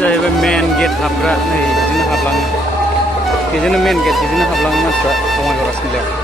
जाहैबाय main gate हाबग्रा नै बिदिनो हाबलाङो बेजोंनो मेन गेट बिदिनो हाबलाङो मानसिफ्रा Bongaigaon राजमेलायाव।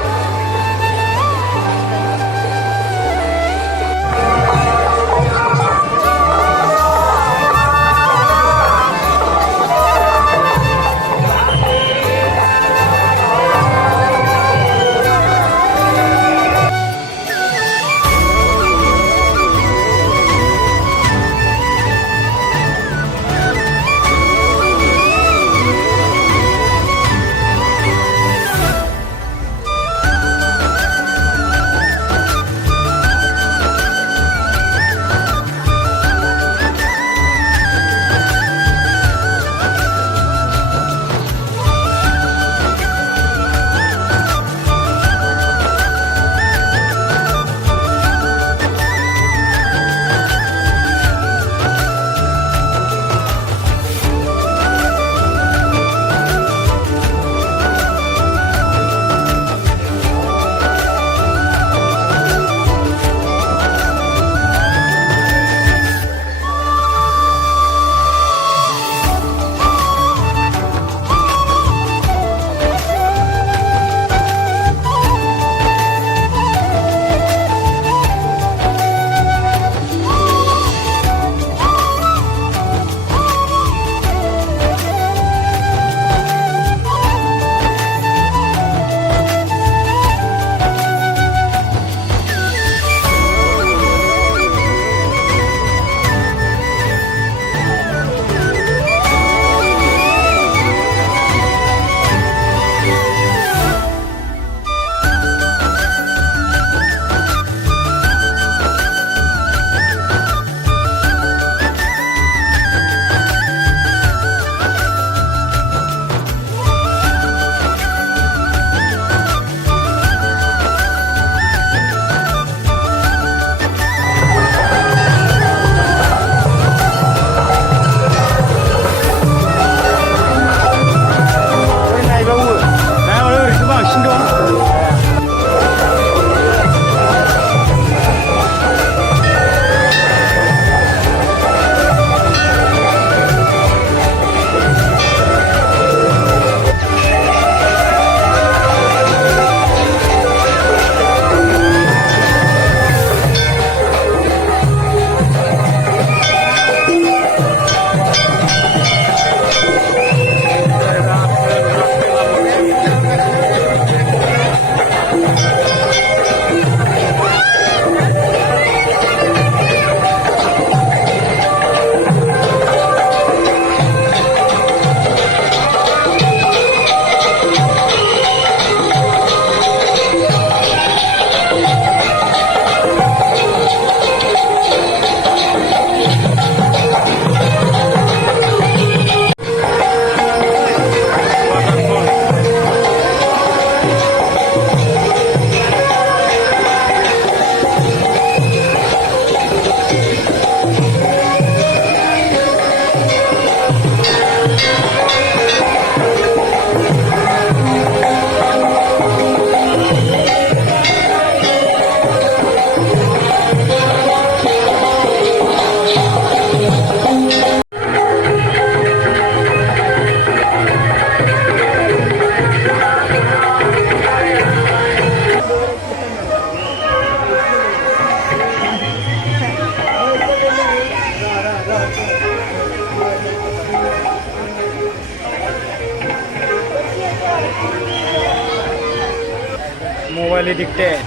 Mobile addicted.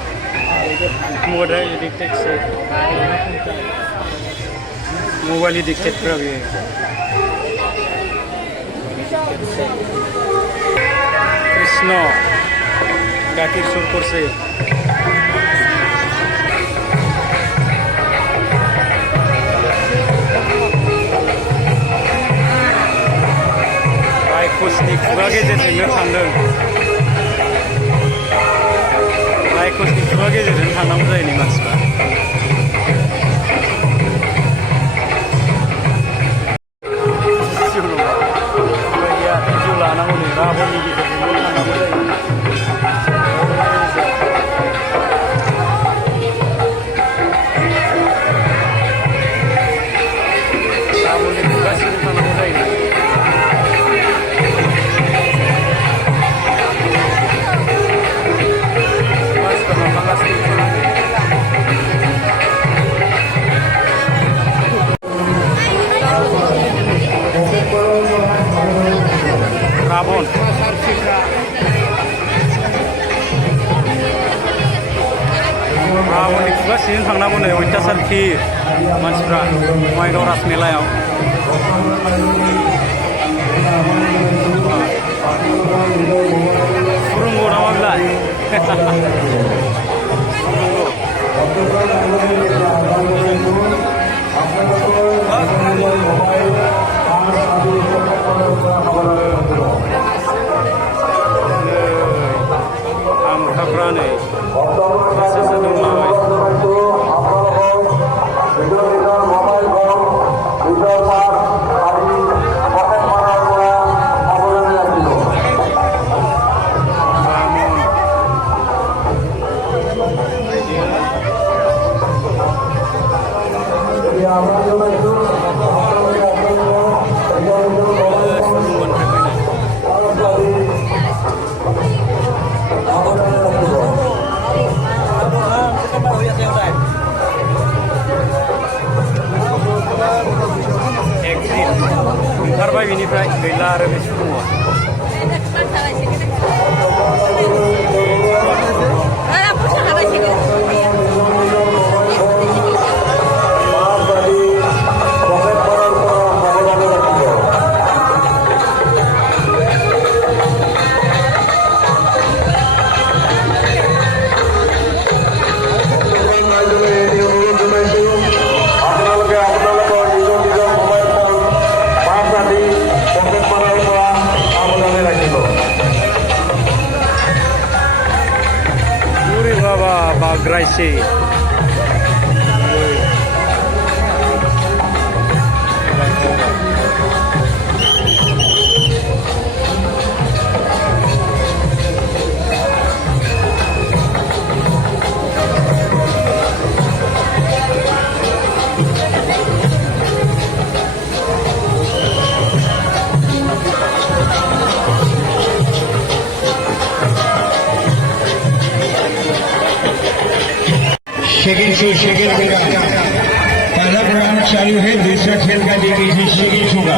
Mobile addicted से mobile addicted पर भी कृष्ण गाकीर सुरपुर से रायखसनि खुगा गेजेरजोंनो थांदों रायखसनि खुगा गेजेरजों थांनांगौ जायो नै मानसिफ्रा भिडिअ लानांगौ नै राबननि गेजेरजोंनो थांनांगौ जायो राबननि खुगासिम थांनांगौ जायो रावणनि खुगा सिजों थांनांगौ नै अयथासार भिर मानसिफ्रा बङाइगाव राज मेलायाव सुरुंग नामा बेलाय आमुखाफ्रा नै सासे दंलाबाय ओंखारबाय बिनिफ्राय गैला आरो बे सुरुंआ Bagraisi सेकंड से सेकंड होगा पहला राउंड चालू है दूसरा खेल का डिग्री है सेकंड होगा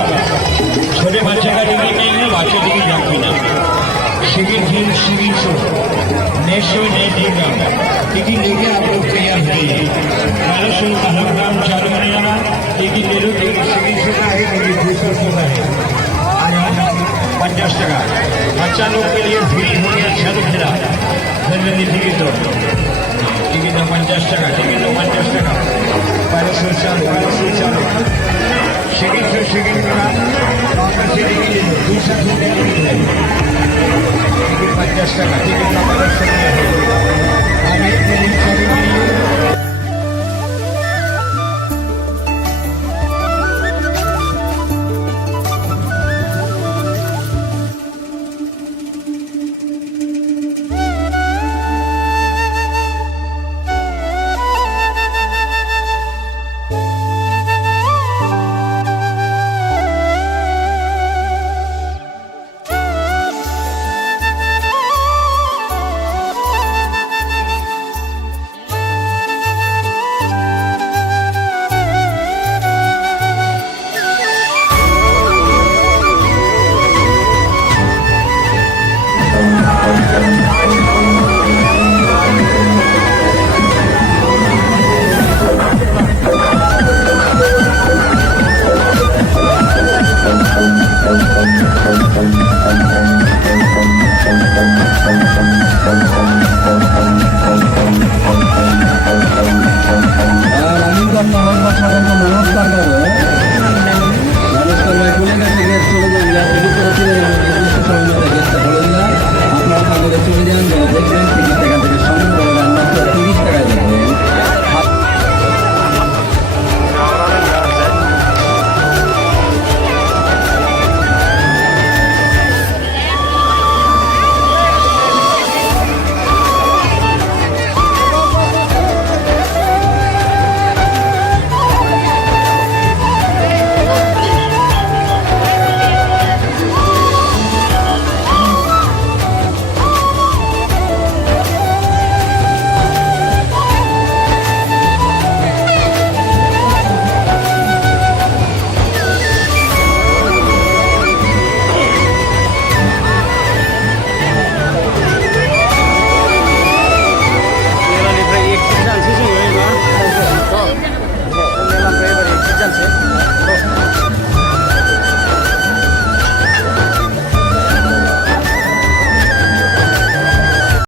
छोटे बच्चे का डिग्री नहीं है बच्चे डिग्री जाती नहीं सेकंड खेल सेकंड शो नेक्स्ट शो नहीं देगा टिकट लेके आप लोग तैयार रहिए पहला शो पहला राउंड चालू होने वाला टिकट ले लो टिकट सेकंड शो का है टिकट दूसरा शो का है 50 টাকা बच्चा लोग के लिए फ्री हो गया अच्छा दिख रहा जनरली टिकट तो टिकट 50 টাকা टिकट 50 টাকা 1200 चालू सेकंड का कांग्रेस टिकट दूसरा टिकट 50 টাকা टिकट 1200